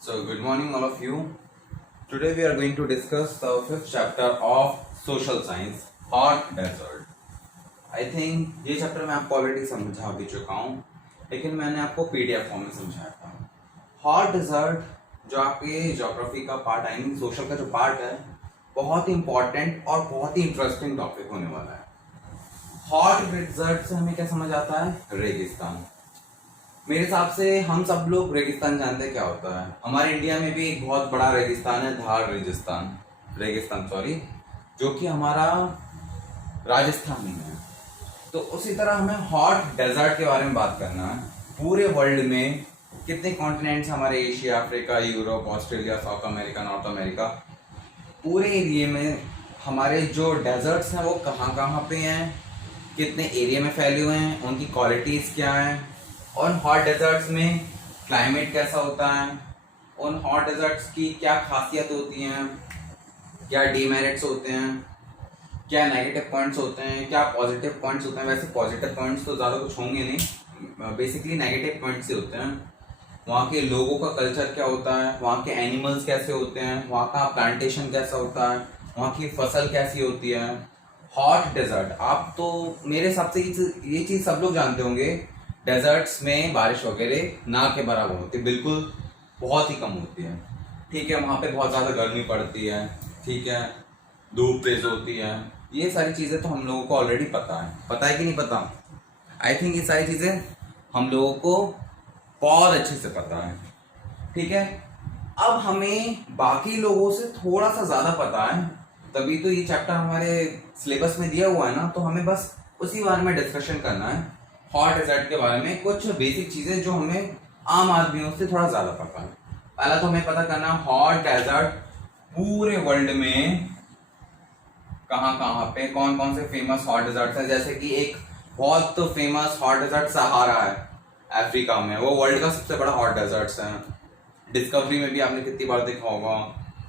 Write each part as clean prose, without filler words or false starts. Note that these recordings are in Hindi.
So, good morning, all of you. Today, we are going to discuss the fifth chapter of social science, hot desert. I think ये चैप्टर मैं आपको ऑलरेडी समझा भी चुका हूँ, लेकिन मैंने आपको पीडीएफ फॉर्म में समझाया था। हॉट डिजर्ट जो आपके ज्योग्राफी का पार्ट आई मीन सोशल का जो पार्ट है, बहुत ही इंपॉर्टेंट और बहुत ही इंटरेस्टिंग टॉपिक होने वाला है। हॉट डिजर्ट से हमें क्या समझ आता है? रेगिस्तान। मेरे हिसाब से हम सब लोग रेगिस्तान जानते हैं क्या होता है। हमारे इंडिया में भी एक बहुत बड़ा रेगिस्तान है, थार रेगिस्तान सॉरी, जो कि हमारा राजस्थान में है। तो उसी तरह हमें हॉट डेजर्ट के बारे में बात करना है। पूरे वर्ल्ड में कितने कॉन्टिनेंट्स हमारे? Asia, Africa, Europe, Australia, south America, north America. पूरे एरिया में हमारे जो डेजर्ट्स हैं वो कहाँ कहाँ पे हैं, कितने एरिया में फैले हुए हैं, उनकी क्वालिटीज़ क्या हैं, और हॉट डेजर्ट्स में क्लाइमेट कैसा होता है, उन हॉट डेजर्ट्स की क्या खासियत होती हैं, क्या डीमेरिट्स होते हैं, क्या नेगेटिव पॉइंट्स होते हैं, क्या पॉजिटिव पॉइंट्स होते हैं। वैसे पॉजिटिव पॉइंट्स तो ज़्यादा कुछ होंगे नहीं, बेसिकली नेगेटिव पॉइंट्स ही होते हैं। वहाँ के लोगों का कल्चर क्या होता है, वहाँ के एनिमल्स कैसे होते हैं, वहाँ का प्लांटेशन कैसा होता है, वहाँ की फसल कैसी होती है। हॉट डेजर्ट, आप तो मेरे हिसाब से ये चीज़ सब लोग जानते होंगे, डेजर्ट्स में बारिश वगैरह ना के बराबर होती है, बिल्कुल बहुत ही कम होती है। ठीक है, वहाँ पे बहुत ज़्यादा गर्मी पड़ती है, ठीक है, धूप तेज होती है। ये सारी चीज़ें तो हम लोगों को ऑलरेडी पता है कि नहीं पता? आई थिंक ये सारी चीज़ें हम लोगों को बहुत अच्छे से पता है। ठीक है, अब हमें बाकी लोगों से थोड़ा सा ज़्यादा पता है, तभी तो ये चैप्टर हमारे सिलेबस में दिया हुआ है ना, तो हमें बस उसी बारे में डिस्कशन करना है। हॉट डेजर्ट के बारे में कुछ बेसिक चीज़ें जो हमें आम आदमियों से थोड़ा ज़्यादा पता है। पहला तो हमें पता करना है हॉट डेजर्ट पूरे वर्ल्ड में कहाँ कहाँ पे कौन कौन से फेमस हॉट डेजर्ट्स हैं। जैसे कि एक बहुत तो फेमस हॉट डेजर्ट सहारा है अफ्रीका में, वो वर्ल्ड का सबसे बड़ा हॉट डेजर्ट्स है। डिस्कवरी में भी आपने कितनी बार देखा होगा,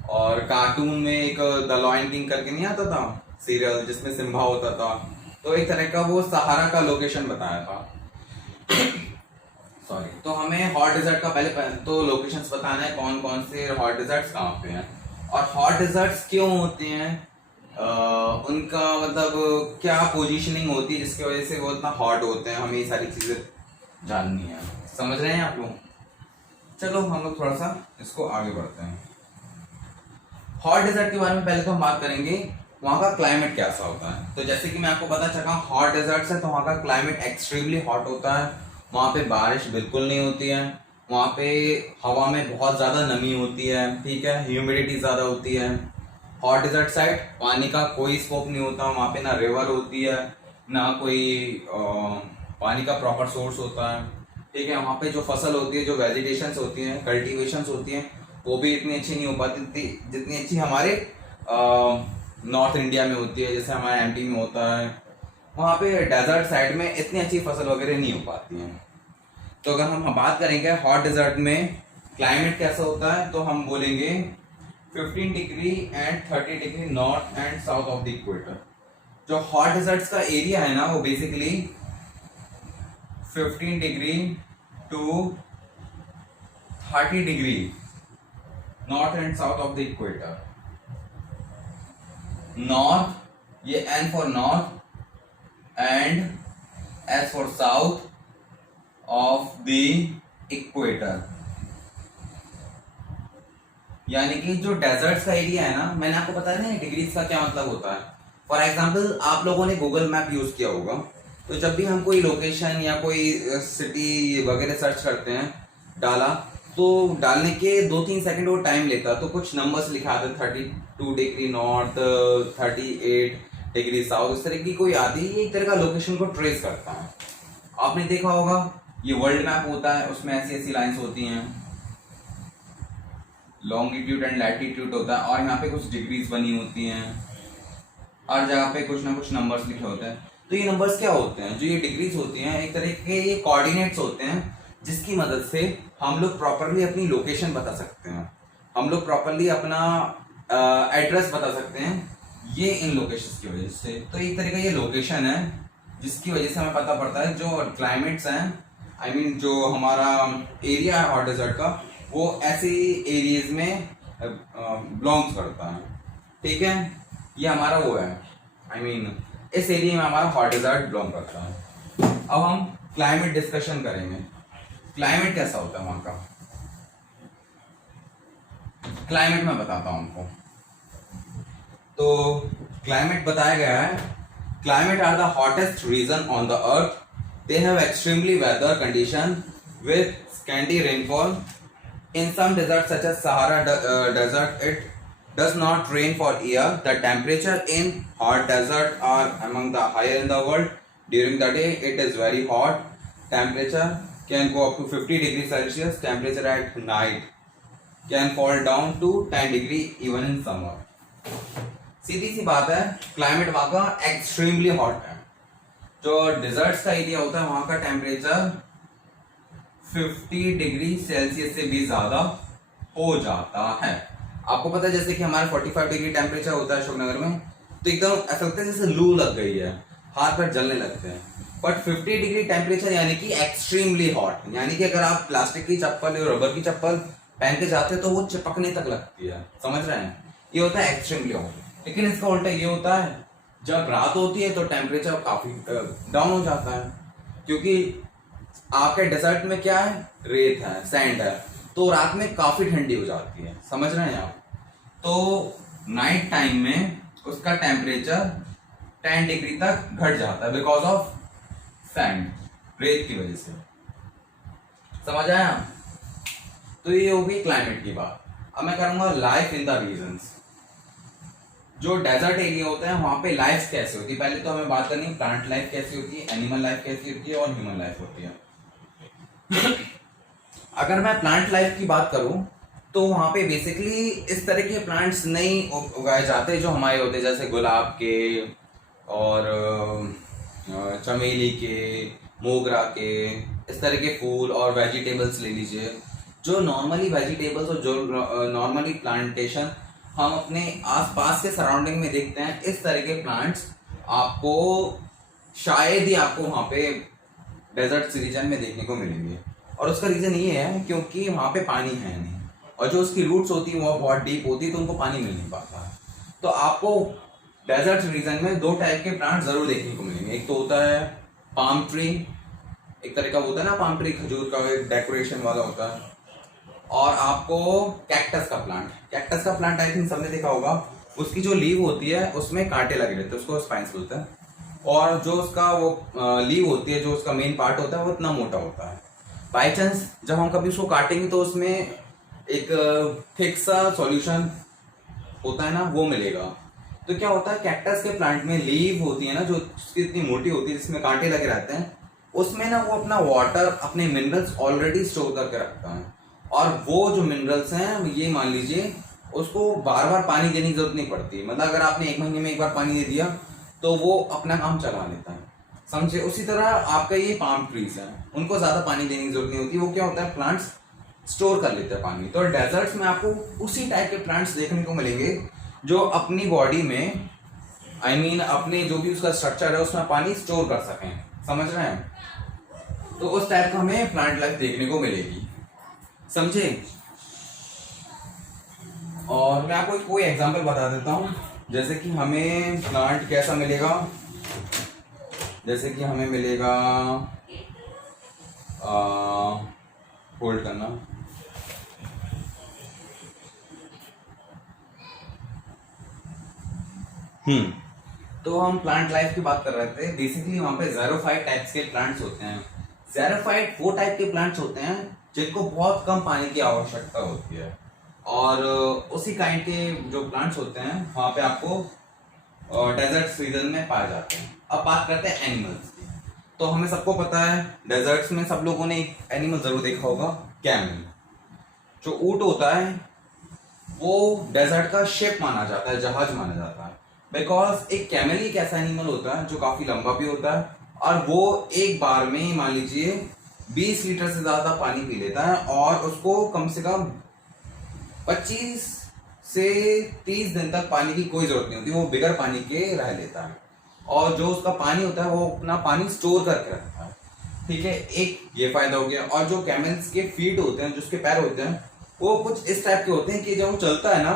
और कार्टून में एक द लॉयन किंग करके नहीं आता था सीरियल, जिसमें सिम्बा होता था, तो एक तरह का वो सहारा का लोकेशन बताया था। सॉरी, तो हमें हॉट डेजर्ट का पहले तो लोकेशंस बताना है, कौन कौन से हॉट डेजर्ट्स कहाँ पे हैं और हॉट डेजर्ट्स क्यों होते हैं, उनका मतलब क्या पोजीशनिंग होती है जिसकी वजह से वो इतना हॉट होते हैं। हमें ये सारी चीजें जाननी है। समझ रहे हैं आप लोग? चलो हम लोग थोड़ा सा इसको आगे बढ़ते हैं। हॉट डेजर्ट के बारे में पहले तो हम बात करेंगे वहाँ का क्लाइमेट कैसा होता है। तो जैसे कि मैं आपको पता चला हॉट डेजर्ट्स है तो वहाँ का क्लाइमेट एक्सट्रीमली हॉट होता है। वहाँ पे बारिश बिल्कुल नहीं होती है, वहाँ पे हवा में बहुत ज़्यादा नमी होती है, ठीक है, ह्यूमिडिटी ज़्यादा होती है। हॉट डेजर्ट साइड पानी का कोई स्कोप नहीं होता, वहाँ पे ना रिवर होती है ना कोई पानी का प्रॉपर सोर्स होता है। ठीक है, वहाँ पे जो फसल होती है, जो वेजिटेशंस होती हैं, कल्टीवेशंस होती हैं, वो भी इतनी अच्छी नहीं हो पाती जितनी अच्छी हमारे नॉर्थ इंडिया में होती है, जैसे हमारे एमपी में होता है। वहाँ पे डेजर्ट साइड में इतनी अच्छी फसल वगैरह नहीं हो पाती है। तो अगर हम बात करेंगे हॉट डेजर्ट में क्लाइमेट कैसा होता है, तो हम बोलेंगे 15 degree and 30 degree north and south of the equator. जो हॉट डेजर्ट्स का एरिया है ना, वो basically 15 degree to 30 degree north and south of the equator. North, ये N for north and S for south of the equator. यानी कि जो डेजर्ट्स का एरिया है ना, मैंने आपको बताया ना डिग्रीज का क्या मतलब होता है। फॉर एग्जांपल आप लोगों ने गूगल मैप यूज किया होगा, तो जब भी हम कोई लोकेशन या कोई सिटी वगैरह सर्च करते हैं, डाला, तो डालने के 2-3 सेकंड वो टाइम लेता, तो कुछ नंबर्स लिखा आता, 32 डिग्री नॉर्थ, 38 डिग्री साउथ, इस तरह की कोई आती है, ये एक तरह का लोकेशन को ट्रेस करता है। आपने देखा होगा ये वर्ल्ड मैप होता है, उसमें ऐसी ऐसी लाइंस होती हैं, लॉन्गिट्यूड एंड लैटिट्यूड होता है, और यहाँ पे कुछ डिग्रीज बनी होती हैं, हर जगह पे कुछ ना कुछ नंबर्स लिखे होते हैं। तो ये नंबर्स क्या होते हैं? जो ये डिग्रीज होती हैं, एक तरह के ये कोऑर्डिनेट्स होते हैं, जिसकी मदद से हम लोग प्रॉपरली अपनी लोकेशन बता सकते हैं, हम लोग प्रॉपरली अपना एड्रेस बता सकते हैं, ये इन लोकेशंस की वजह से। तो एक तरह का ये लोकेशन है जिसकी वजह से हमें पता पड़ता है जो क्लाइमेट्स हैं, आई मीन जो हमारा एरिया है हॉट डेजर्ट का, वो ऐसे एरियाज में बिलोंग्स करता है, ठीक है। ये हमारा वो है, आई मीन इस एरिया में हमारा हॉट डेजर्ट बिलोंग करता है। अब हम क्लाइमेट डिस्कशन करेंगे। क्लाइमेट कैसा होता है वहां का, क्लाइमेट मैं बताता हूं आपको। तो क्लाइमेट बताया गया है, climate are the hottest region on the earth, they have extremely weather condition with scanty rainfall. In some deserts such as Sahara desert, it does not rain for year. The temperature in hot desert are among the higher in the world. During the day, it is very hot. Temperature can go up to 50 degrees Celsius. Temperature at night can fall down to 10 degree even in summer. सीधी सी बात है, क्लाइमेट वहाँ का एक्सट्रीमली हॉट है। जो डिजर्ट्स का एरिया होता है वहाँ का टेम्परेचर 50 डिग्री सेल्सियस से भी ज्यादा हो जाता है। आपको पता है जैसे कि हमारा 45 डिग्री टेम्परेचर होता है अशोकनगर में, तो एकदम ऐसा लगता है जैसे लू लग गई है, हाथ पैर जलने लगते हैं। बट 50 डिग्री टेम्परेचर यानी कि एक्सट्रीमली हॉट, यानी कि अगर आप प्लास्टिक की चप्पल या रबर की चप्पल पहन के जाते हैं तो वो चिपकने तक लगती है, समझ रहे हैं। ये होता है एक्सट्रीमली हॉट। लेकिन इसका उल्टा ये होता है, जब रात होती है तो टेम्परेचर काफी डाउन हो जाता है, क्योंकि आपके डेजर्ट में क्या है, रेत है, सैंड है, तो रात में काफी ठंडी हो जाती है, समझ रहे हैं आप। तो नाइट टाइम में उसका टेम्परेचर 10 डिग्री तक घट जाता है बिकॉज ऑफ सैंड, रेत की वजह से, समझ आया। तो ये होगी क्लाइमेट की बात। अब मैं करूंगा लाइफ इन द रीजन्स। जो डेजर्ट एरिया होता है वहां पे लाइफ कैसे होती है, पहले तो हमें बात करनी है प्लांट लाइफ कैसी होती है, एनिमल लाइफ कैसी होती है और ह्यूमन लाइफ होती है। अगर मैं प्लांट लाइफ की बात करूं तो वहां पे बेसिकली इस तरह के प्लांट्स नहीं उगाए जाते जो हमारे होते हैं, जैसे गुलाब के और चमेली के, मोगरा के, इस तरह के फूल और वेजिटेबल्स ले लीजिए। जो नॉर्मली वेजिटेबल्स और जो नॉर्मली प्लांटेशन हम अपने आसपास के सराउंडिंग में देखते हैं, इस तरह के प्लांट्स आपको शायद ही आपको वहां पे डेजर्ट रीजन में देखने को मिलेंगे। और उसका रीजन ये है क्योंकि वहां पे पानी है नहीं, और जो उसकी रूट्स होती है वो बहुत डीप होती है, तो उनको पानी मिल नहीं पाता। तो आपको डेजर्ट रीजन में दो टाइप के प्लांट जरूर देखने को मिलेंगे। एक तो होता है पाम ट्री, एक तरह का होता है ना पाम ट्री, खजूर का डेकोरेशन वाला होता है। और आपको कैक्टस का प्लांट, कैक्टस का प्लांट आई थिंक सबने देखा होगा, उसकी जो लीव होती है उसमें कांटे लगे रहते हैं, उसको स्पाइन्स बोलते हैं। और जो उसका वो लीव होती है, जो उसका मेन पार्ट होता है, वो इतना मोटा होता है। बाई चांस जब हम कभी उसको काटेंगे तो उसमें एक थिक सा सॉल्यूशन होता है ना, वो मिलेगा। तो क्या होता है, कैक्टस के प्लांट में लीव होती है ना, जो उसकी इतनी मोटी होती है, जिसमें कांटे लगे रहते हैं, उसमें ना वो अपना वाटर, अपने मिनरल्स ऑलरेडी स्टोर करके रखता है। और वो जो मिनरल्स हैं, ये मान लीजिए उसको बार बार पानी देने की जरूरत नहीं पड़ती। मतलब अगर आपने 1 महीने में एक बार पानी दे दिया तो वो अपना काम चला लेता है, समझे। उसी तरह आपका ये पाम ट्रीज है, उनको ज्यादा पानी देने की जरूरत नहीं होती। वो क्या होता है, प्लांट्स स्टोर कर लेते हैं पानी। तो डेजर्ट्स में आपको उसी टाइप के प्लांट्स देखने को मिलेंगे जो अपनी बॉडी में, आई मीन अपने जो भी उसका स्ट्रक्चर है उसमें पानी स्टोर कर सकें, समझ रहे हैं। तो उस टाइप का हमें प्लांट लाइफ देखने को मिलेगी, समझे। और मैं आपको कोई एग्जांपल बता देता हूं, जैसे कि हमें प्लांट कैसा मिलेगा। जैसे कि हमें मिलेगा, होल्ड करना, तो हम प्लांट लाइफ की बात कर रहे थे। बेसिकली वहां पे ज़ेरोफाइट टाइप्स के प्लांट्स होते हैं। ज़ेरोफाइट वो टाइप के प्लांट्स होते हैं जिनको बहुत कम पानी की आवश्यकता होती है, और उसी काइंड के जो प्लांट्स होते हैं वहां पे आपको डेजर्ट सीजन में पाए जाते हैं। अब बात करते हैं एनिमल्स की। तो हमें सबको पता है डेजर्ट्स में सब लोगों ने एक एनिमल जरूर देखा होगा, कैमल। जो ऊंट होता है वो डेजर्ट का शिप माना जाता है, जहाज माना जाता है, बिकॉज एक कैमल ही एक ऐसा एनिमल होता है जो काफी लंबा भी होता है, और वो एक बार में मान लीजिए 20 लीटर से ज्यादा पानी पी लेता है, और उसको कम से कम 25 से 30 दिन तक पानी की कोई जरूरत नहीं होती, वो बिगर पानी के रह लेता है। और जो उसका पानी होता है वो अपना पानी स्टोर करके रखता है, ठीक है। एक ये फायदा हो गया। और जो कैमल्स के फीट होते हैं, जो उसके पैर होते हैं, वो कुछ इस टाइप के होते हैं कि जब वो चलता है ना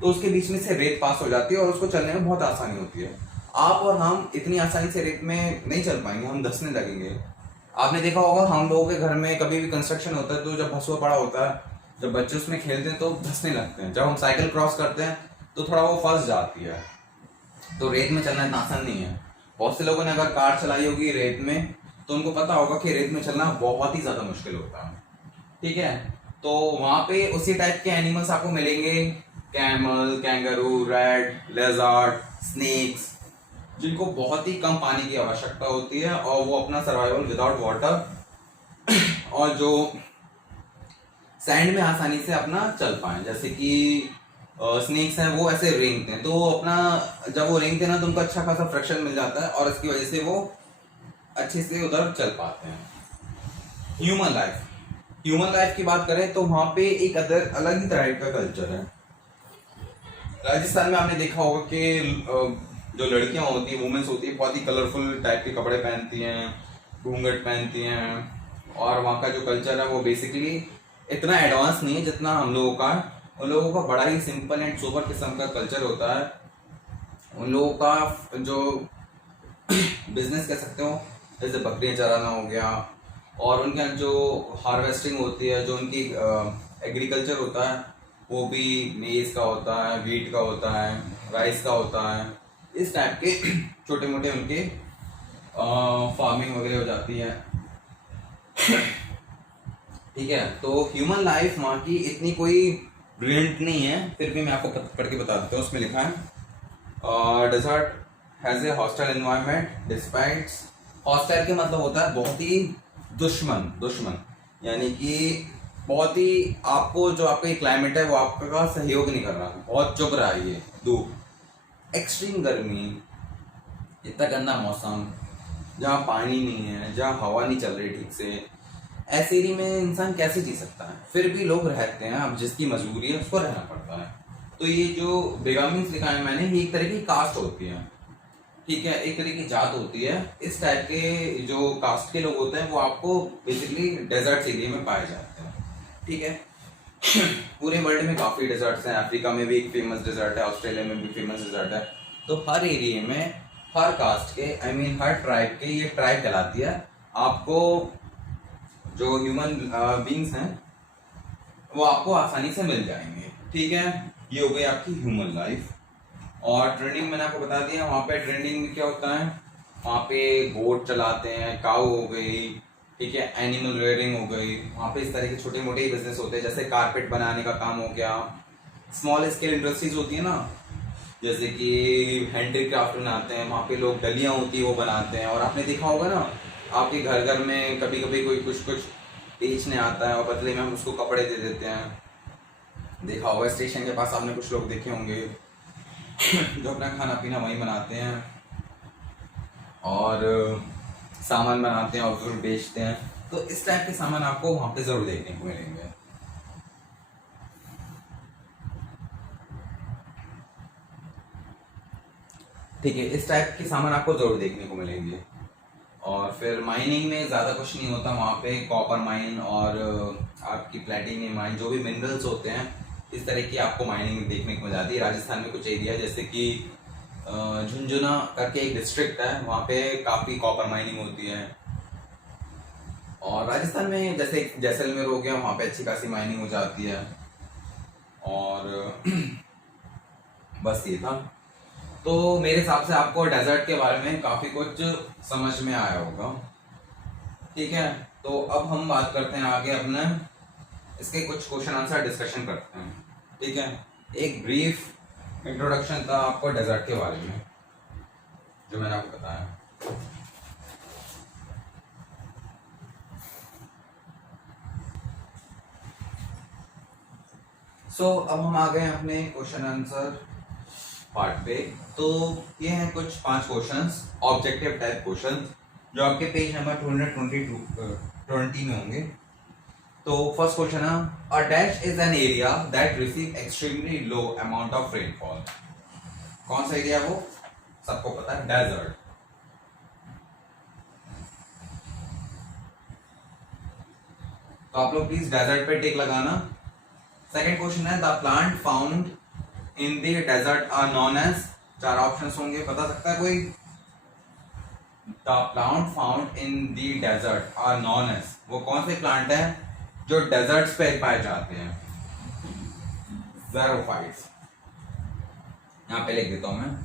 तो उसके बीच में से रेत पास हो जाती है और उसको चलने में बहुत आसानी होती है। आप और हम इतनी आसानी से रेत में नहीं चल पाएंगे, हम धंसने लगेंगे। आपने देखा होगा हम लोगों के घर में कभी भी कंस्ट्रक्शन होता है तो जब भसुआ पड़ा होता है, जब बच्चे उसमें खेलते हैं तो धंसने लगते हैं। जब हम साइकिल क्रॉस करते हैं तो थोड़ा वो फंस जाती है। तो रेत में चलना इतना आसान नहीं है। बहुत से लोगों ने अगर कार चलाई होगी रेत में तो उनको पता होगा कि रेत में चलना बहुत ही ज्यादा मुश्किल होता है। ठीक है, तो वहां पे उसी टाइप के एनिमल्स आपको मिलेंगे, camel, kangaroo, rat, lizard, snakes, जिनको बहुत ही कम पानी की आवश्यकता होती है और वो अपना सर्वाइवल विदाउट वाटर और जो सैंड में आसानी से अपना चल पाए। जैसे कि स्नेक्स हैं वो ऐसे रेंगते हैं, तो वो अपना जब वो रेंगते हैं ना तो उनको अच्छा खासा फ्रिक्शन मिल जाता है और इसकी वजह से वो अच्छे से उधर चल पाते हैं। ह्यूमन लाइफ की बात करें तो वहां पे एक अलग ही तरह का कल्चर है। राजस्थान में आपने देखा होगा कि जो लड़कियां होती है, वुमेन्स होती है, बहुत ही कलरफुल टाइप के कपड़े पहनती हैं, घूंघट पहनती हैं, और वहाँ का जो कल्चर है वो बेसिकली इतना एडवांस नहीं है जितना हम लोगों का। उन लोगों का बड़ा ही सिंपल एंड सोबर किस्म का कल्चर होता है। उन लोगों का जो बिजनेस कह सकते हो, जैसे बकरियां चराना हो गया, और उनके यहाँ जो हार्वेस्टिंग होती है, जो उनकी एग्रीकल्चर होता है वो भी मेज का होता है, वीट का होता है, राइस का होता है। इस टाइप के छोटे मोटे उनके फार्मिंग वगैरह हो जाती है। ठीक है, तो ह्यूमन लाइफ वहाँ की इतनी कोई ब्रिलियंट नहीं है, फिर भी मैं आपको पढ़ के बता देता हूँ। उसमें लिखा है desert has a hostile environment despite. Hostile के मतलब होता है बहुत ही दुश्मन, यानी कि बहुत ही आपको जो आपका क्लाइमेट है वो आपका सहयोग नहीं कर रहा, बहुत चुभ रहा है, ये धूप, एक्सट्रीम गर्मी, इतना गंदा मौसम, जहाँ पानी नहीं है, जहाँ हवा नहीं चल रही ठीक से, ऐसे एरिया में इंसान कैसे जी सकता है? फिर भी लोग रहते हैं, अब जिसकी मजबूरी है उसको रहना पड़ता है। तो ये जो बिगामीज लिखा है मैंने, ये एक तरह की कास्ट होती है। ठीक है, एक तरह की जात होती है। इस टाइप के जो कास्ट के लोग होते हैं वो आपको बेसिकली डेजर्ट एरिया में पाए जाते हैं। ठीक है, पूरे वर्ल्ड में काफी डेजर्ट्स हैं। अफ्रीका में भी एक फेमस डेजर्ट है, ऑस्ट्रेलिया में भी फेमस डेजर्ट है। तो हर एरिया में हर कास्ट के, आई मीन हर ट्राइब के, ये ट्राइब कहलाती है, आपको जो ह्यूमन बींग्स हैं वो आपको आसानी से मिल जाएंगे। ठीक है, ये हो गई आपकी ह्यूमन लाइफ। और ट्रेंडिंग मैंने आपको बता दिया। वहाँ पे ट्रेंडिंग में क्या होता है, वहाँ पे गोट चलाते हैं, काऊ हो गई, ठीक है, एनिमल रेयरिंग हो गई। वहाँ पे इस तरह के छोटे मोटे ही बिजनेस होते हैं, जैसे कारपेट बनाने का काम हो गया, स्मॉल स्केल इंडस्ट्रीज होती है ना, जैसे कि हैंडीक्राफ्ट बनाते हैं, वहाँ पे लोग डलियाँ होती है वो बनाते हैं। और आपने देखा होगा ना, आपके घर घर में कभी कभी कोई कुछ बेचने आता है और बदले में हम उसको कपड़े दे देते हैं। देखा होगा स्टेशन के पास आपने कुछ लोग देखे होंगे जो अपना खाना पीना वहीं बनाते हैं और सामान बनाते हैं और फिर बेचते हैं। तो इस टाइप के सामान आपको वहाँ पे जरूर देखने को मिलेंगे। ठीक है, इस टाइप के सामान आपको जरूर देखने को मिलेंगे। और फिर माइनिंग में ज़्यादा कुछ नहीं होता वहाँ पे। कॉपर माइन और आपकी प्लेटिनियम माइन, जो भी मिनरल्स होते हैं, इस तरह की आपको माइनिंग देखने को मिल जाती है। राजस्थान में कुछ एरिया जैसे कि झुंझुनू करके एक डिस्ट्रिक्ट है, वहाँ पे काफ़ी कॉपर माइनिंग होती है। और राजस्थान में जैसे जैसलमेर हो गया, वहाँ पे अच्छी खासी माइनिंग हो जाती है। और बस ये था। तो मेरे हिसाब से आपको डेजर्ट के बारे में काफ़ी कुछ समझ में आया होगा। ठीक है, तो अब हम बात करते हैं आगे अपने इसके कुछ क्वेश्चन आंसर डिस्कशन करते हैं। ठीक है, एक ब्रीफ इंट्रोडक्शन था आपको डेजर्ट के बारे में जो मैंने आपको बताया। अब हम आ गए हैं अपने क्वेश्चन आंसर पार्ट पे। तो ये हैं कुछ 5 क्वेश्चंस, ऑब्जेक्टिव टाइप क्वेश्चंस, जो आपके पेज नंबर 220 में होंगे। तो फर्स्ट क्वेश्चन है, a dash is an area that receive extremely low amount of rainfall. कौन सा एरिया वो सबको पता है, डेजर्ट। तो आप लोग प्लीज डेजर्ट पे टिक लगाना। सेकंड क्वेश्चन है the plant found in the desert are known as, 4 options होंगे, बता सकता है कोई? The plant found in the desert are known as, वो कौन से प्लांट है जो डेजर्ट्स पे पाए जाते हैं? ज़ेरोफाइट्स। यहां पे लिख देता हूं मैं।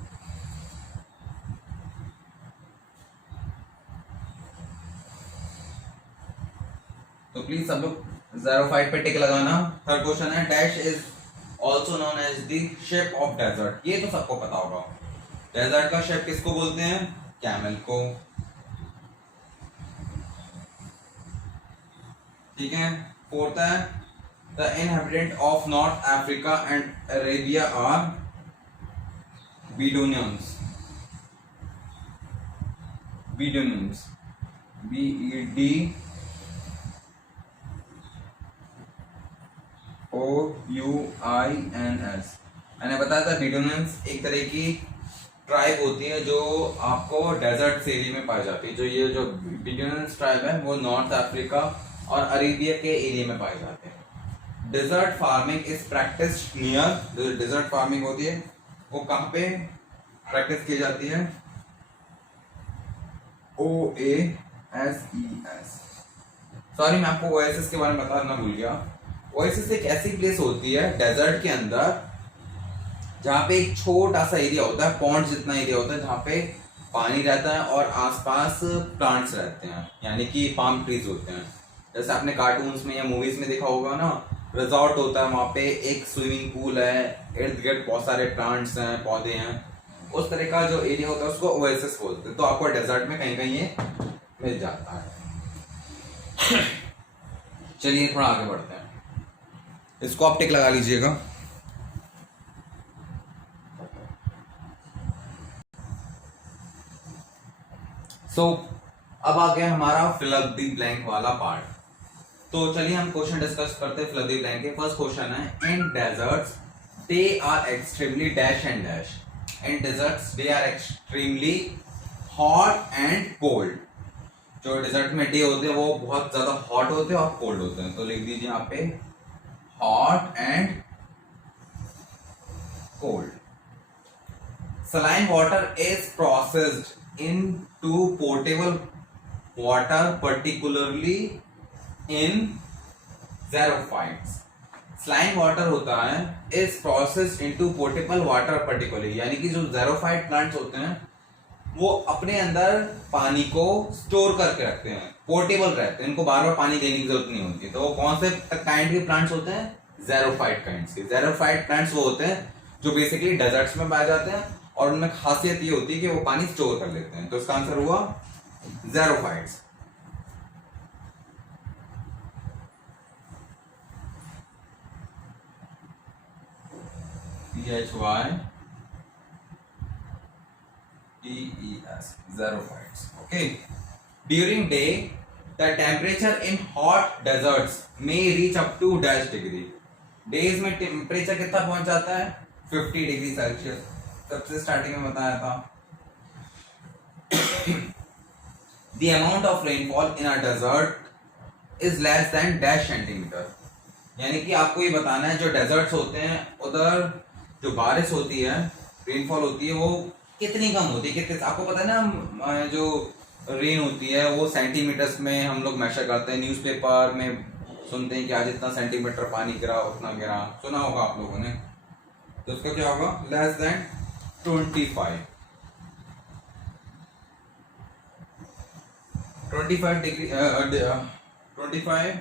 तो प्लीज सब लोग ज़ेरोफाइट पे टिक लगाना। थर्ड क्वेश्चन है dash is also known as the shape of desert, ये तो सबको पता होगा। डेजर्ट का शेप किसको बोलते हैं? कैमल को। ठीक है। फोर्थ है the inhabitant of north Africa and Arabia are Bedouins. Bedouins, BED OUINS। मैंने बताया था बीडोनियंस एक तरह की ट्राइब होती है जो आपको डेजर्ट एरिया में पाई जाती है। जो ये जो बीडोनियंस ट्राइब है वो नॉर्थ अफ्रीका और अरेबिया के एरिया में पाए जाते हैं। Desert farming is practised near, जो डेजर्ट फार्मिंग होती है वो कहाँ पे प्रैक्टिस की जाती है? OASES। सॉरी मैं आपको ओएसिस के बारे में बताना भूल गया। ओएसिस एक ऐसी प्लेस होती है डेजर्ट के अंदर जहाँ पे एक छोटा सा एरिया होता है, पॉन्ड जितना एरिया होता है, जहाँ पे पानी रहता है और आसपास प्लांट्स रहते हैं, यानी कि पाम ट्रीज होते हैं। जैसे आपने कार्टून्स में या मूवीज में देखा होगा ना, रिजॉर्ट होता है, वहाँ पे एक स्विमिंग पूल है, इर्द गिर्द बहुत सारे प्लांट्स हैं, पौधे हैं, उस तरह का जो एरिया होता है उसको ओएसिस बोलते हैं। तो आपको डेजर्ट में कहीं कहीं ये मिल जाता है। चलिए थोड़ा आगे बढ़ते हैं, इसको आप टिक लगा लीजिएगा। अब आ गया हमारा फिल अप द ब्लैंक वाला पार्ट। तो चलिए हम क्वेश्चन डिस्कस करते हैं फिल अप द ब्लैंक के। फर्स्ट क्वेश्चन है in deserts they are extremely dash and dash. In deserts they are extremely hot and cold. जो डेजर्ट में डे होते हैं वो बहुत ज्यादा हॉट होते हैं और कोल्ड होते हैं। तो लिख दीजिए यहाँ पे hot and cold. Saline water is processed into potable water, particularly in xerophytes. Saline water होता है is processed into potable water particularly, यानी कि जो xerophyte plants होते हैं वो अपने अंदर पानी को स्टोर करके रखते हैं, पोर्टेबल रहते हैं, इनको बार बार पानी देने की जरूरत नहीं होती। तो वो कौन से काइंड के प्लांट्स होते हैं? xerophyte काइंड्स के। xerophyte प्लांट्स वो होते हैं जो बेसिकली डेजर्ट्स में पाए जाते हैं और उनमें खासियत ये होती है कि वो पानी स्टोर कर लेते हैं। तो इसका आंसर हुआ xerophytes। CHYTES, xerophytes। Okay. During day, the temperature in hot deserts may reach up to dash degree। Days में टेम्परेचर कितना पहुंच जाता है? 50 डिग्री सेल्सियस। सबसे स्टार्टिंग में बताया था। The amount of rainfall in a desert is less than dash centimetre. यानी कि आपको ये बताना है जो डेजर्ट्स होते हैं उधर जो बारिश होती है, रेनफॉल होती है, वो कितनी कम होती है, कितने, आपको पता है ना जो रेन होती है वो सेंटीमीटर्स में हम लोग मेजर करते हैं। न्यूज़पेपर में सुनते हैं कि आज इतना सेंटीमीटर पानी गिरा, उतना गिरा, सुना होगा आप लोगों ने। तो उसका क्या होगा? लेस देन 25 डिग्री 25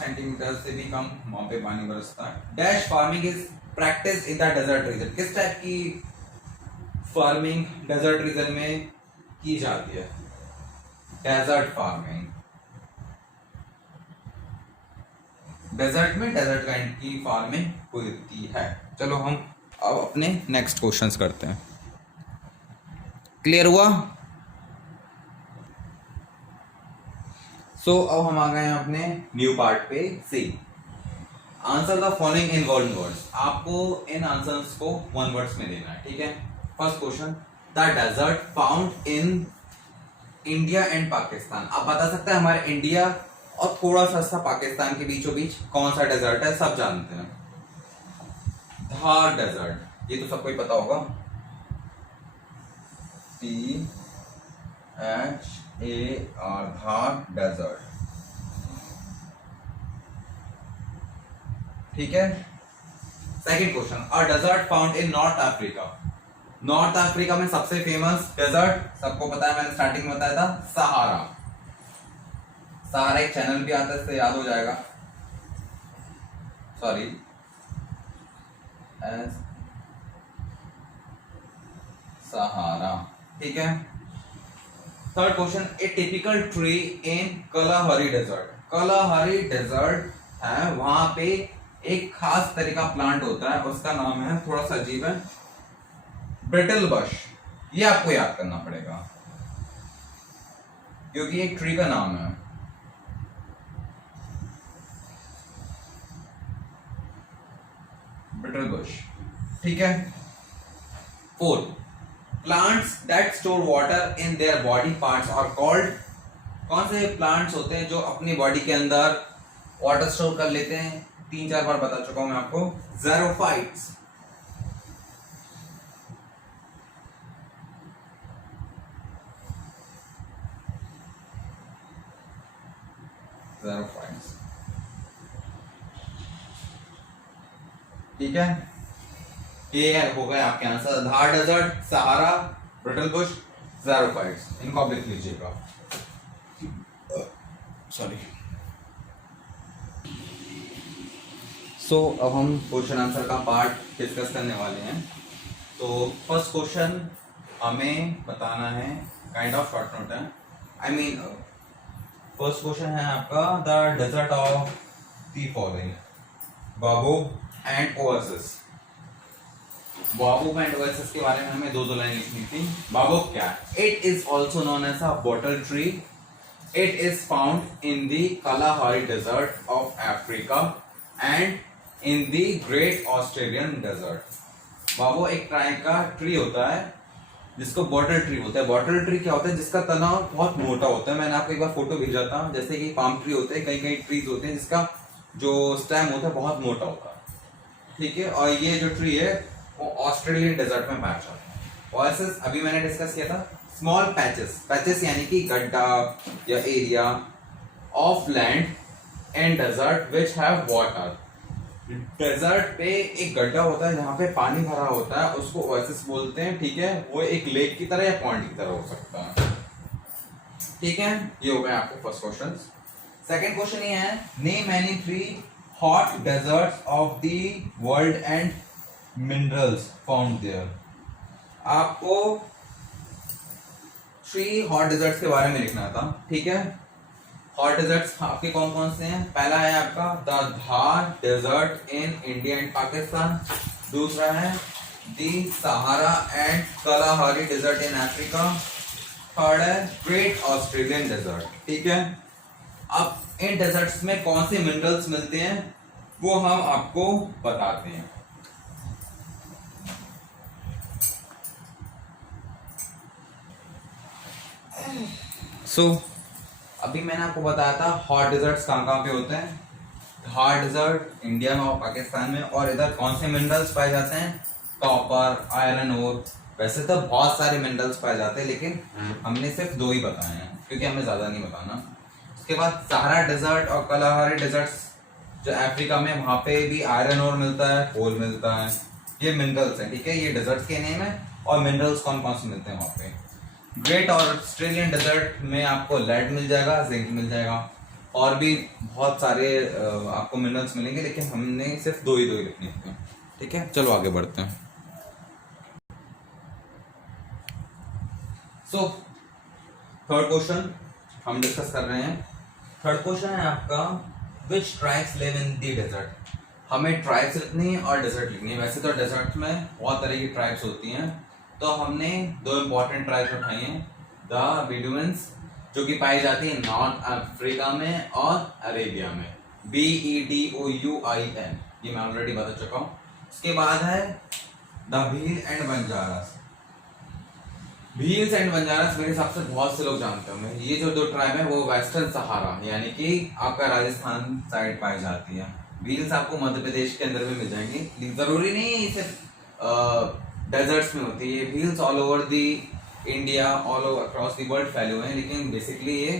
सेंटीमीटर से भी कम वहां पे पानी बरसता है। Dash farming is practice in the desert region. किस टाइप की फार्मिंग डेजर्ट रीजन में की जाती है? Desert farming. डेजर्ट में डेजर्ट काइंड की फार्मिंग होती है। चलो हम अब अपने नेक्स्ट क्वेश्चंस करते हैं। क्लियर हुआ? अब हम आ गए हैं अपने न्यू पार्ट पे। C answer the following in one words. आपको इन आंसर्स को वन वर्ड्स में देना है, ठीक है। First question, the desert found in India and Pakistan. आप बता सकते हैं हमारे इंडिया और थोड़ा सा पाकिस्तान के बीचों बीच कौन सा डेजर्ट है सब जानते हैं, थार डेजर्ट, ये तो सबको ही पता होगा, THAR, थार डेजर्ट। ठीक है। Second question, a desert found in north Africa. North Africa में सबसे फेमस डेजर्ट सबको पता है, मैंने स्टार्टिंग में बताया था, सहारा। सहारा एक चैनल भी आता है, इससे याद हो जाएगा, सॉरी, एस सहारा। ठीक है। Third question, a typical tree in Kalahari desert. Kalahari desert है, वहां पे एक खास तरह का प्लांट होता है, उसका नाम है, थोड़ा सा अजीब है, ब्रिटल बश। ये आपको याद करना पड़ेगा क्योंकि एक ट्री का नाम है। Brittle bush. ठीक है। Fourth, plants that store water in their body parts are called. कौन से प्लांट्स होते हैं जो अपनी बॉडी के अंदर वाटर स्टोर कर लेते हैं? 3-4 बार बता चुका हूं मैं आपको, ज़ेरोफाइट्स। ज़ेरोफाइट्स। ठीक है, ये हो गए आपके आंसर, थार डेजर्ट, सहारा, ब्रिटल बुश, ज़ेरोफाइट्स। इनको आप लिख लीजिएगा, सॉरी। सो अब हम क्वेश्चन आंसर का पार्ट डिस्कस करने वाले हैं। तो फर्स्ट क्वेश्चन हमें बताना है, काइंड ऑफ शॉर्ट नोट है, आई मीन फर्स्ट क्वेश्चन है आपका, the desert of the following, baobab and oasis. Baobab and oasis के बारे में हमें दो लाइन लिखनी थी। बाबो क्या? It is also known as a bottle tree. It is found in the Kalahari desert of Africa and in the great Australian desert. Baobab एक टाइप का ट्री होता है जिसको बॉटल ट्री होता है। बॉटल ट्री क्या होता है? जिसका तना बहुत मोटा होता है। मैंने आपको एक बार फोटो भेजा था, जैसे कि पाम ट्री होते हैं, कई कई ट्रीज होते हैं जिसका जो स्टेम होता है बहुत मोटा होता है। ठीक है, और ये जो ट्री है वो ऑस्ट्रेलियन डेजर्ट में पाया जाता है। ओएसिस अभी मैंने डिस्कस किया था, स्मॉल पैचेस, पैचेस यानी कि गड्ढा या area of land and desert which have water. Desert पे एक गड्ढा होता है जहां पे पानी भरा होता है, उसको ओएसिस बोलते हैं। ठीक है, वो एक लेक की तरह या पॉन्ड की तरह हो सकता है। ठीक है, ये हो गया आपके फर्स्ट क्वेश्चन। सेकंड क्वेश्चन ये है, name any 3 hot deserts of the world and minerals found there. आपको 3 हॉट डेजर्ट्स के बारे में लिखना था। ठीक है, हॉट डेजर्ट्स आपके कौन कौन से हैं? पहला है आपका the Thar desert in India and Pakistan. दूसरा है the Sahara and Kalahari desert in Africa. Third है ग्रेट ऑस्ट्रेलियन डेजर्ट। ठीक है, अब इन डेजर्ट्स में कौन से मिनरल्स मिलते हैं वो हम आपको बताते हैं। अभी मैंने आपको बताया था हॉट डेजर्ट्स कहाँ पे होते हैं। हॉट डेजर्ट इंडिया में और पाकिस्तान में। और इधर कौन से मिनरल्स पाए जाते हैं? Copper, iron ore. वैसे तो बहुत सारे मिनरल्स पाए जाते हैं, लेकिन हमने सिर्फ 2 ही बताए हैं क्योंकि हमें ज्यादा नहीं बताना। उसके बाद सहारा डेजर्ट और कलाहारी डेजर्ट्स जो अफ्रीका में, वहां पे भी आयरन ओर मिलता है, कोल मिलता है। ये मिनरल्स हैं। ठीक है, ये डेजर्ट्स के नेम है और मिनरल्स कौन कौन से मिलते हैं वहां पे। ग्रेट ऑस्ट्रेलियन डेजर्ट में आपको लेड मिल जाएगा, जिंक मिल जाएगा, और भी बहुत सारे आपको मिनरल्स मिलेंगे, लेकिन हमने सिर्फ 2 ही लिखने थे। ठीक है, चलो आगे बढ़ते हैं। सो थर्ड क्वेश्चन हम डिस्कस कर रहे हैं। थर्ड क्वेश्चन है आपका, which tribes live in the desert. हमें ट्राइब्स लिखनी है और डेजर्ट लिखनी है। वैसे तो डेजर्ट में बहुत तरह की ट्राइब्स होती हैं, तो हमने 2 इंपॉर्टेंट ट्राइब्स उठाई हैं, द बेडुइन्स जो कि पाई जाती है नॉर्थ अफ्रीका में और अरेबिया में, BEDOUIN, ये मैं ऑलरेडी बता चुका हूँ। उसके बाद है the Bhil and Banjaras. Wheels and Banjaras मेरे हिसाब से बहुत से लोग जानते होंगे। ये जो दो ट्राइब है वो वेस्टर्न सहारा यानी कि आपका राजस्थान साइड पाई जाती है। व्हील्स आपको मध्य प्रदेश के अंदर भी मिल जाएंगी, जरूरी नहीं है सिर्फ डेजर्ट्स में होती है। Wheels all over the India, all over across the world फैले हुए हैं, लेकिन बेसिकली ये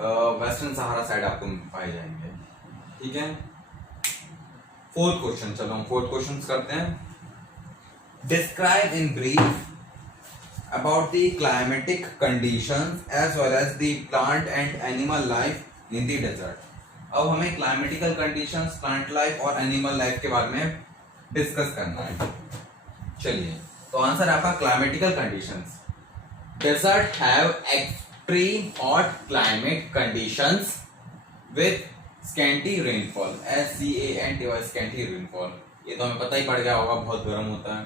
वेस्टर्न सहारा साइड आपको पाए जाएंगे। ठीक है, फोर्थ क्वेश्चन, चलो हम फोर्थ क्वेश्चन करते हैं। Describe in brief about the climatic conditions as well as the plant and animal life in the desert। अब हमें क्लाइमेटिकल कंडीशंस, प्लांट लाइफ और एनिमल लाइफ के बारे में डिस्कस करना है। चलिए, तो आंसर आपका climatical conditions. Desert have extreme hot climate conditions with scanty rainfall, SCANTY, scanty rainfall. ये तो हमें पता ही पड़ गया होगा, बहुत गर्म होता है।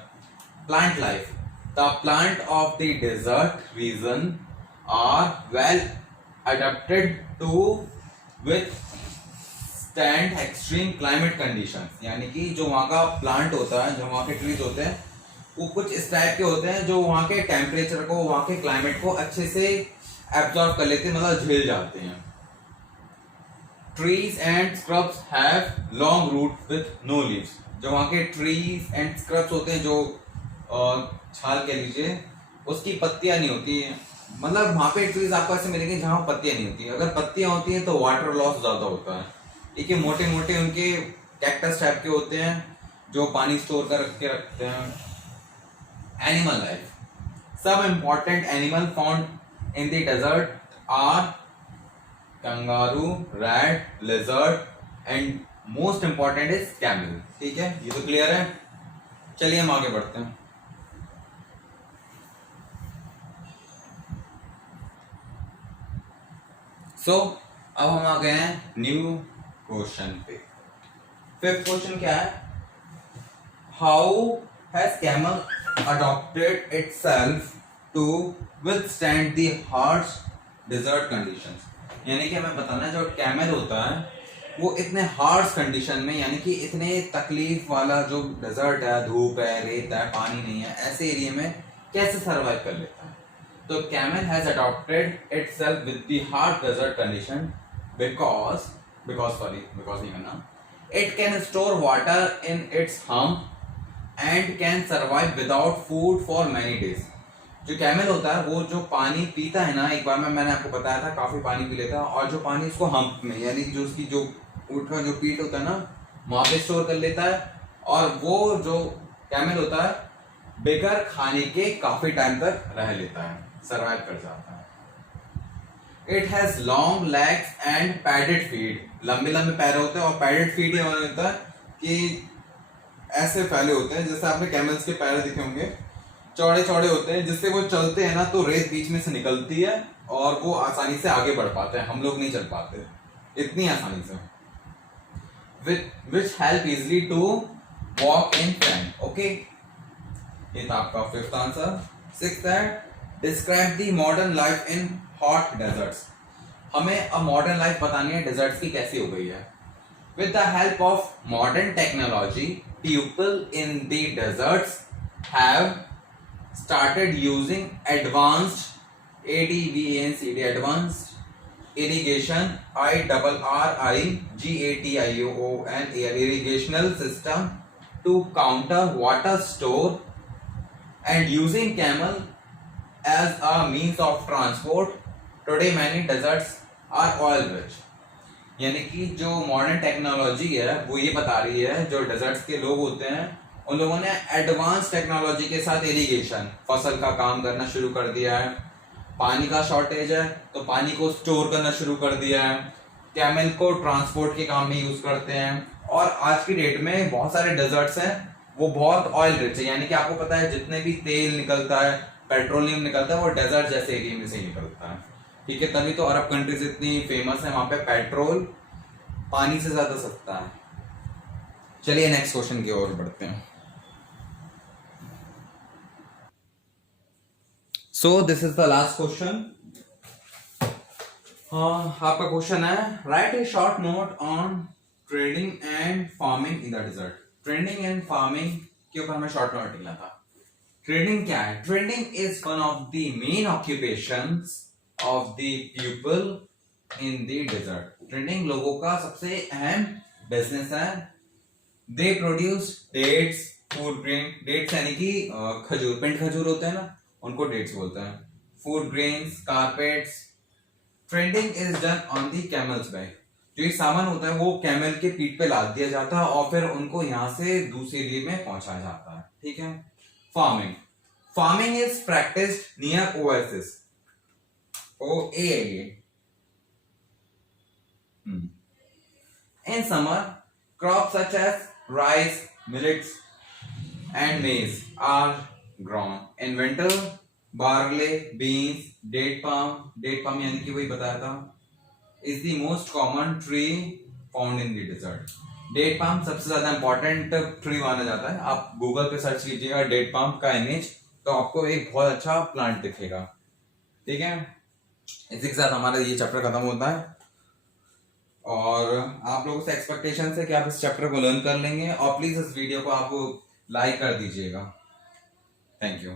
Plant life, the plant of the desert region are well adapted to withstand extreme climate conditions। यानी कि जो वहाँ का प्लांट होता है, जो वहाँ के ट्रीज होते हैं, वो कुछ इस टाइप के होते हैं जो वहाँ के टेम्परेचर को, वहाँ के क्लाइमेट को अच्छे से एब्जॉर्ब कर लेते हैं, मतलब झेल जाते हैं। Trees and scrubs have long root with no leaves. जो वहाँ के ट्रीज एंड स्क्रब्स होते हैं, जो छाल कह लीजिए, उसकी पत्तियां नहीं होती है। मतलब वहां पे ट्रीज आपको ऐसे मिलेंगे जहां पत्तियां नहीं होती है। अगर पत्तियां होती हैं तो वाटर लॉस ज्यादा होता है। ठीक है, मोटे मोटे उनके कैक्टस टाइप के होते हैं जो पानी स्टोर कर रखते हैं। एनिमल लाइफ, सब important animal found in the desert are kangaroo, rat, lizard and most important is camel. ठीक है, ये तो क्लियर है। चलिए हम आगे बढ़ते हैं। अब हम आ गए हैं न्यू क्वेश्चन पे। फिफ्थ क्वेश्चन क्या है? How has camel adopted itself to withstand the harsh desert conditions. यानी कि हमें बताना है जो कैमल होता है वो इतने हार्श कंडीशन में, यानी कि इतने तकलीफ वाला जो डेजर्ट है, धूप है, रेत है, पानी नहीं है, ऐसे एरिया में कैसे सरवाइव कर लेता है। तो camel has adopted itself with the hard desert condition because नहीं करना, it can store water in its hump and can survive without food for many days। जो कैमल होता है वो जो पानी पीता है ना, एक बार में मैंने आपको बताया था, काफी पानी पी लेता है, और जो पानी उसको हम्प में, यानी जो उसकी जो ऊँट का जो पीठ होता है ना, वहां पे स्टोर कर लेता है, और वो जो कैमल होता है बेगर खाने के काफी टाइम तक रह लेता है, सरवाइव कर जाता है। It has long legs and padded feet, लंबे लंबे पैर होते हैं, और पैडेड फीट ये होता है कि ऐसे फैले होते हैं, जैसे आपने कैमल्स के पैर देखे होंगे, चौड़े चौड़े होते हैं, जिससे वो चलते हैं ना तो रेत बीच में से निकलती है और वो आसानी से आगे बढ़ पाते हैं। हम लोग नहीं चल पाते इतनी आसानी से। Which help easily to walk in front. Okay, ये था आपका फिफ्थ आंसर। सिक्स्थ है describe the modern life in hot deserts. हमें अब मॉडर्न लाइफ बतानी है डेजर्ट्स की कैसी हो गई है। With the help of modern technology people in the deserts have started using advanced ADVANCD advanced irrigation IRRIGATION irrigational system to counter water store and using camel as a means of transport. Today many deserts are oil rich। यानी कि जो मॉडर्न टेक्नोलॉजी है वो ये बता रही है जो डेजर्ट्स के लोग होते हैं उन लोगों ने एडवांस टेक्नोलॉजी के साथ इरिगेशन, फसल का काम करना शुरू कर दिया है। पानी का शॉर्टेज है तो पानी को स्टोर करना शुरू कर दिया है। कैमल को ट्रांसपोर्ट के काम में यूज करते हैं। और आज की डेट में बहुत सारे डेजर्ट्स हैं वो बहुत ऑयल रिच है, यानी कि आपको पता है जितने भी तेल निकलता है, पेट्रोलियम निकलता है, वो डेजर्ट जैसे एरिया में से निकलता है। ठीक है, तभी तो अरब कंट्रीज इतनी फेमस है, वहां पे पेट्रोल पानी से ज्यादा सस्ता है। चलिए नेक्स्ट क्वेश्चन की ओर बढ़ते हैं। So this is the last question। आपका क्वेश्चन है write a short note on trading and farming in the desert. Trading and farming के ऊपर हमें शॉर्ट नोट लिखना था। ट्रेडिंग क्या है? Trading is one of the main occupations of the people in the desert. Trading लोगों का सबसे अहम बिजनेस है। They produce dates, food grain, dates यानी कि खजूर, पिंड खजूर होते हैं ना, उनको डेट्स बोलते हैं। Food grains, carpets. Trading is done on the camel's back. जो ये सामान होता है वो कैमल के पीठ पे लाद दिया जाता है और फिर उनको यहां से दूसरे एरिया में पहुंचाया जाता है। ठीक है। Farming, farming is practised near oasis, OAA। In summer, crops such as rice, millets, and maize are grown. In winter, barley, beans, date palm यानी कि वही बताया था, is the most common tree found in the desert. Date palm सबसे ज्यादा इंपॉर्टेंट ट्री माना जाता है। आप गूगल पे सर्च कीजिएगा डेट पाम का इमेज, तो आपको एक बहुत अच्छा प्लांट दिखेगा। ठीक है। इसी के साथ हमारा ये चैप्टर खत्म होता है और आप लोगों से एक्सपेक्टेशन है कि आप इस चैप्टर को लर्न कर लेंगे और प्लीज इस वीडियो को आप लाइक कर दीजिएगा। Thank you.